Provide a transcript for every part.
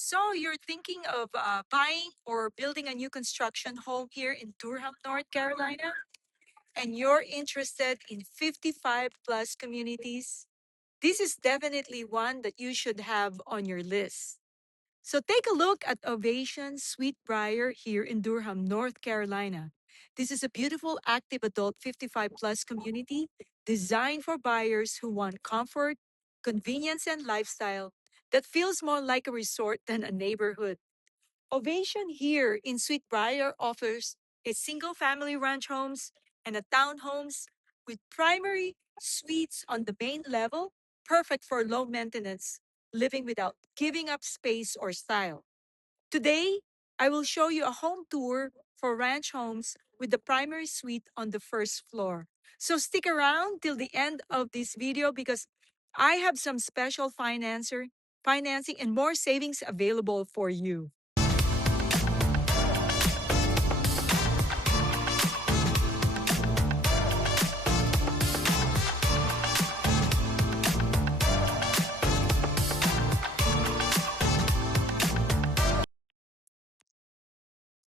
So you're thinking of buying or building a new construction home here in Durham, North Carolina, and you're interested in 55 plus communities? This is definitely one that you should have on your list. So take a look at Ovation Sweetbrier here in Durham, North Carolina. This is a beautiful active adult 55 plus community designed for buyers who want comfort, convenience, and lifestyle that feels more like a resort than a neighborhood. Ovation here in Sweetbrier offers a single family ranch homes and a townhomes with primary suites on the main level, perfect for low maintenance living without giving up space or style. Today, I will show you a home tour for ranch homes with the primary suite on the first floor. So stick around till the end of this video because I have some special financing and more savings available for you.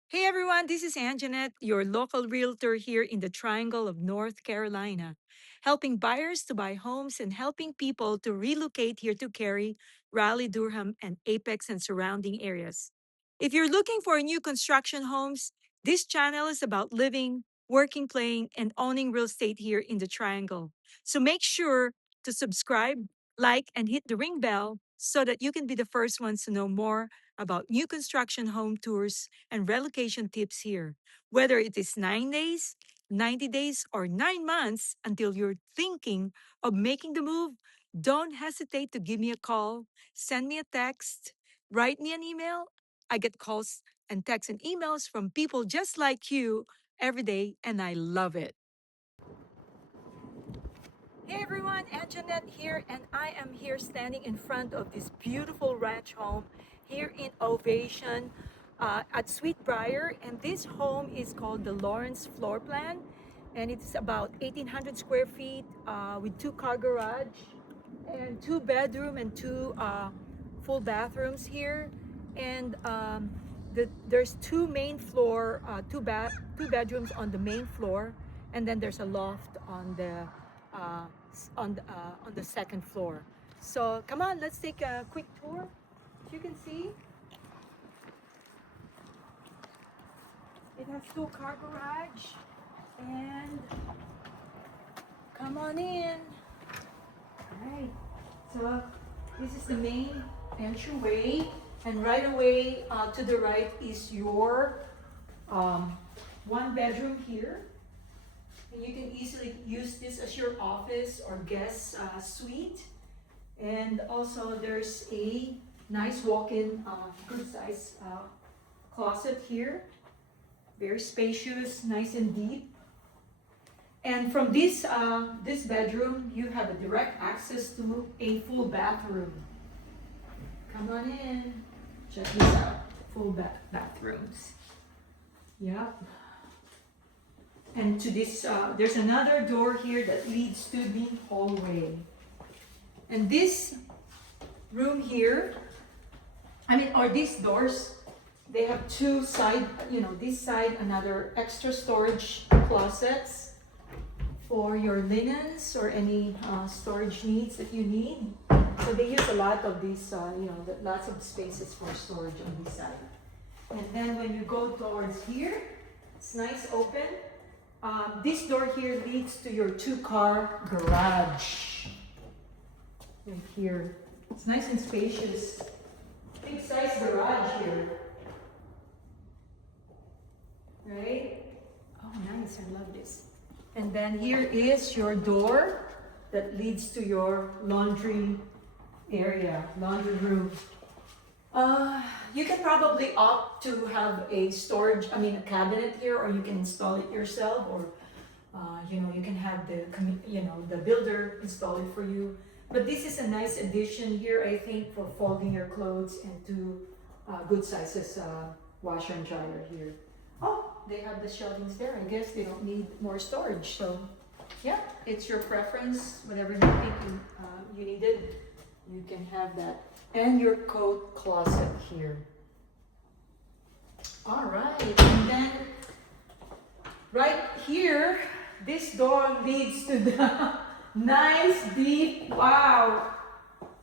Hey everyone, this is Anjanette, your local realtor here in the Triangle of North Carolina, helping buyers to buy homes and helping people to relocate here to Cary, Raleigh, Durham, and Apex and surrounding areas. If you're looking for new construction homes, this channel is about living, working, playing, and owning real estate here in the Triangle. So make sure to subscribe, like, and hit the ring bell so that you can be the first ones to know more about new construction home tours and relocation tips here. Whether it is 9 days, 90 days, or 9 months until you're thinking of making the move, don't hesitate to give me a call, send me a text, write me an email. I get calls and texts and emails from people just like you every day, and I love it. Hey everyone, Anjanette here, and I am here standing in front of this beautiful ranch home here in Ovation at Sweetbrier. And this home is called the Lawrence Floor Plan, and it's about 1,800 square feet with two-car garage and two bedroom and two full bathrooms here. And there's two main floor, two bedrooms on the main floor, and then there's a loft on the second floor. So come on, let's take a quick tour. As you can see, it has two-car garage, and come on in. All right. So this is the main entryway, and right away to the right is your um, one bedroom here. And you can easily use this as your office or guest suite. And also there's a nice walk-in, good size closet here. Very spacious, nice and deep. And from this bedroom, you have a direct access to a full bathroom. Come on in, check this out, full bathrooms. Yep. And to this, there's another door here that leads to the hallway. And this room here, or these doors, they have two side, this side, another extra storage closets for your linens or any storage needs that you need. So they use a lot of these, lots of spaces for storage on this side. And then when you go towards here, it's nice open. This door here leads to your two-car garage. Right here. It's nice and spacious. Big size garage here. Right? Oh, nice. I love this. And then here is your door that leads to your laundry area, laundry room. You can probably opt to have a a cabinet here, or you can install it yourself, or you can have the builder install it for you. But this is a nice addition here, I think, for folding your clothes, and two good sizes washer and dryer here. Oh, they have the shelvings there. I guess they don't need more storage. So, yeah, it's your preference. Whatever you think you needed, You can have that. And your coat closet here. All right, and then right here, this door leads to the nice deep, wow,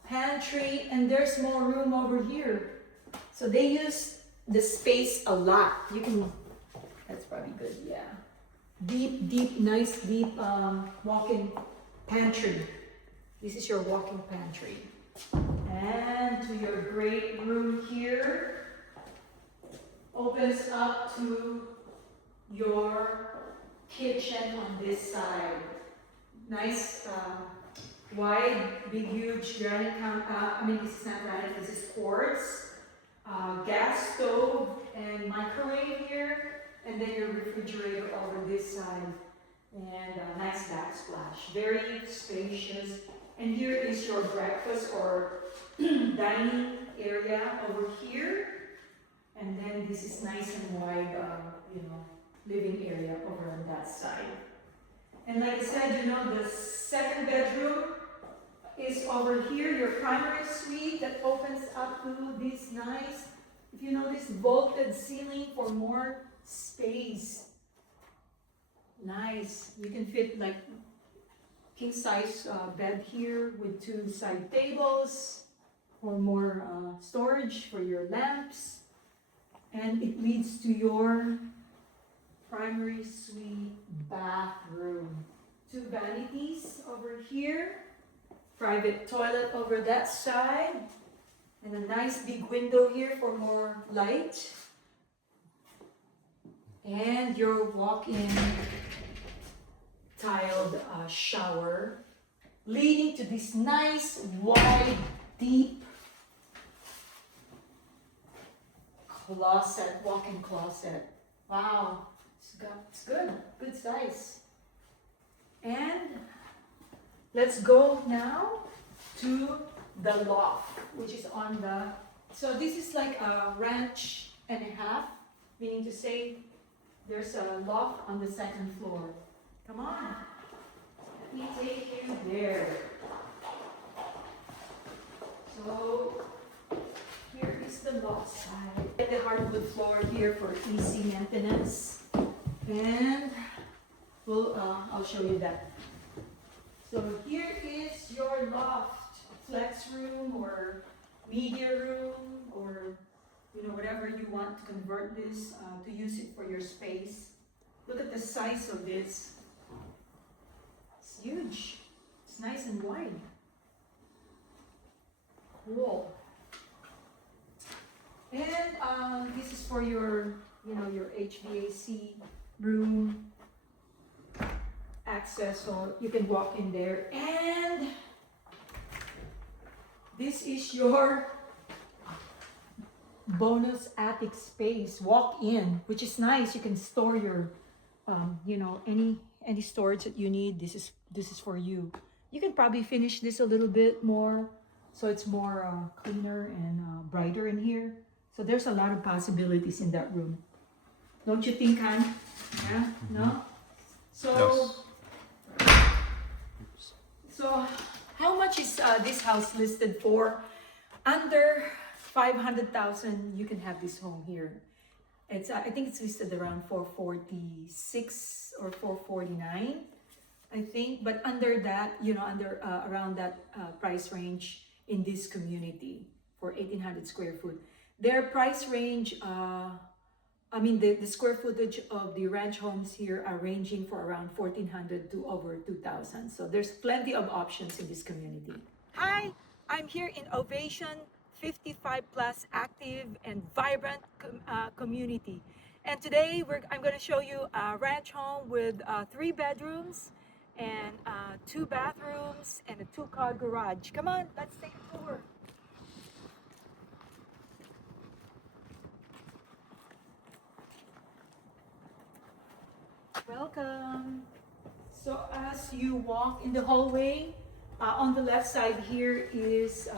pantry, and there's more room over here. So they use the space a lot. You can, that's probably good, yeah. Deep, nice, deep walk-in pantry. This is your walk-in pantry. And to your great room here, opens up to your kitchen on this side. Nice, wide, big, huge granite this is not granite, this is quartz. Gas stove and microwave here, and then your refrigerator over this side. And a nice backsplash, very spacious. And here is your breakfast or dining area over here. And then this is nice and wide, living area over on that side. And like I said, the second bedroom is over here, your primary suite that opens up to this nice, if you know, this vaulted ceiling for more space. Nice. You can fit like king size bed here with 2 side tables for more storage for your lamps. And it leads to your primary suite bathroom. 2 vanities over here. Private toilet over that side. And a nice big window here for more light. And your walk-in tiled shower leading to this nice, wide, deep closet, walk-in closet. Wow, it's good size. And let's go now to the loft, which is on the, so this is like a ranch and a half, meaning to say there's a loft on the second floor. Come on, let me take you there. So here is the loft side. The hardwood floor here for easy maintenance, and I'll show you that. So here is your loft, flex room or media room, or whatever you want to convert this to use it for your space. Look at the size of this. It's huge. It's nice and wide. Cool. And this is for your, your HVAC room access, so you can walk in there. And this is your bonus attic space, walk in, which is nice. You can store your, any storage that you need. This is for you. You can probably finish this a little bit more, so it's more cleaner and brighter in here. So there's a lot of possibilities in that room. Don't you think, Han? Yeah? No? So, yes. So how much is this house listed for? Under 500,000, you can have this home here. It's I think it's listed around 446 or 449, I think. But under that, around that price range in this community for 1,800 square foot. Their price range, the square footage of the ranch homes here are ranging for around 1,400 to over 2,000. So there's plenty of options in this community. Hi, I'm here in Ovation, 55 plus active and vibrant community. And today I'm going to show you a ranch home with 3 bedrooms and 2 bathrooms and a 2-car garage. Come on, let's take a tour. Welcome. So as you walk in the hallway, on the left side here is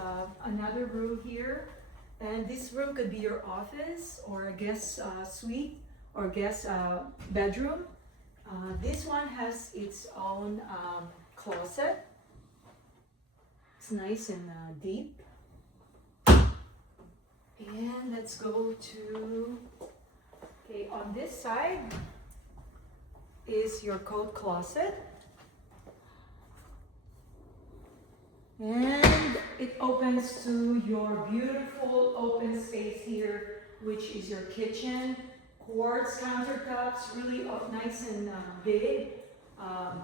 another room here, and this room could be your office or a guest suite or guest bedroom. This one has its own closet. It's nice and deep. And let's go to, okay, on this side is your coat closet. And it opens to your beautiful open space here, which is your kitchen. Quartz countertops, really nice and big. Um,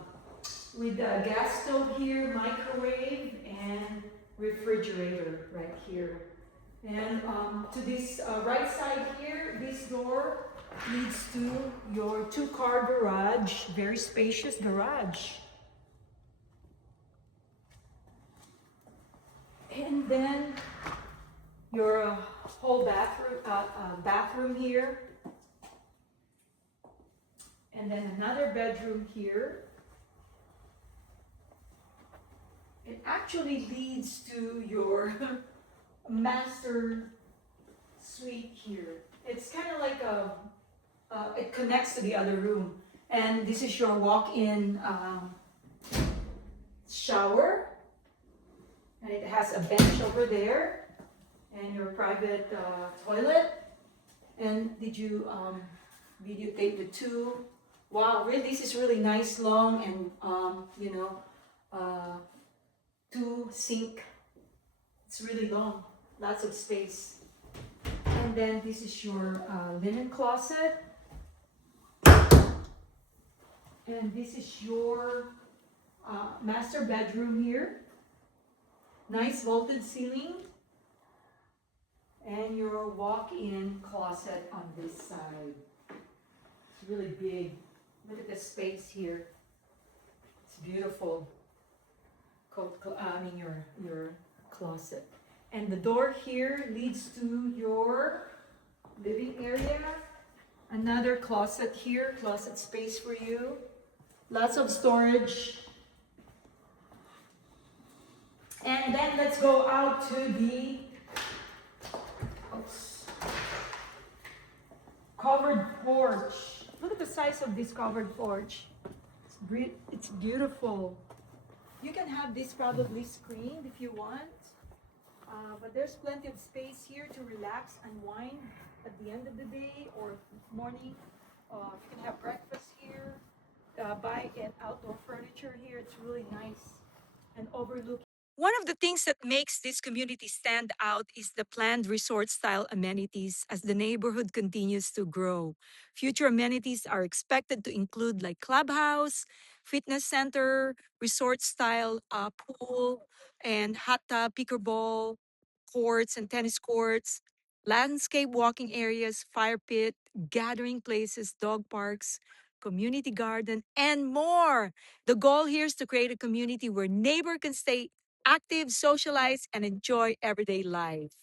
with a gas stove here, microwave, and refrigerator right here. And to this right side here, this door leads to your two-car garage, very spacious garage. And then your whole bathroom here. And then another bedroom here. It actually leads to your master suite here. It's kind of like it connects to the other room. And this is your walk-in shower. And it has a bench over there. And your private toilet. And did you videotape the two? Wow, really, this is really nice, long, and two sink. It's really long, lots of space. And then this is your linen closet. And this is your master bedroom here. Nice vaulted ceiling. And your walk-in closet on this side. It's really big. Look at the space here. It's beautiful. Your closet. And the door here leads to your living area. Another closet here, closet space for you. Lots of storage. And then let's go out to the covered porch. Look at the size of this covered porch. It's beautiful. You can have this probably screened if you want. But there's plenty of space here to relax, unwind at the end of the day or morning. You can have breakfast here. Buy an outdoor furniture here. It's really nice and overlooking. One of the things that makes this community stand out is the planned resort-style amenities as the neighborhood continues to grow. Future amenities are expected to include like clubhouse, fitness center, resort-style pool, and hot tub, pickleball, courts and tennis courts, landscape walking areas, fire pit, gathering places, dog parks, community garden, and more. The goal here is to create a community where neighbor can stay active, socialize, and enjoy everyday life.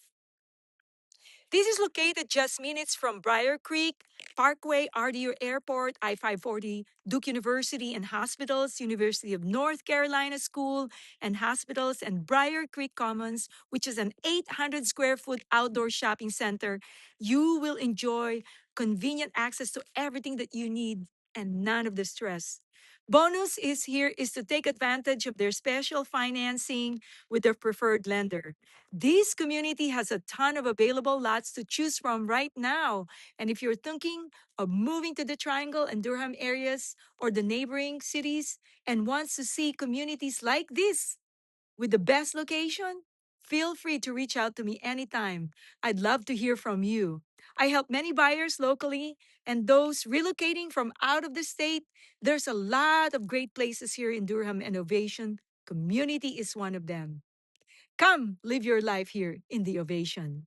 This is located just minutes from Briar Creek, Parkway, RDU Airport, I-540, Duke University and Hospitals, University of North Carolina School and Hospitals, and Briar Creek Commons, which is an 800 square foot outdoor shopping center. You will enjoy convenient access to everything that you need and none of the stress. Bonus is to take advantage of their special financing with their preferred lender. This community has a ton of available lots to choose from right now. And if you're thinking of moving to the Triangle and Durham areas or the neighboring cities and wants to see communities like this with the best location, feel free to reach out to me anytime. I'd love to hear from you. I help many buyers locally and those relocating from out of the state. There's a lot of great places here in Durham, and Ovation Community is one of them. Come live your life here in the Ovation.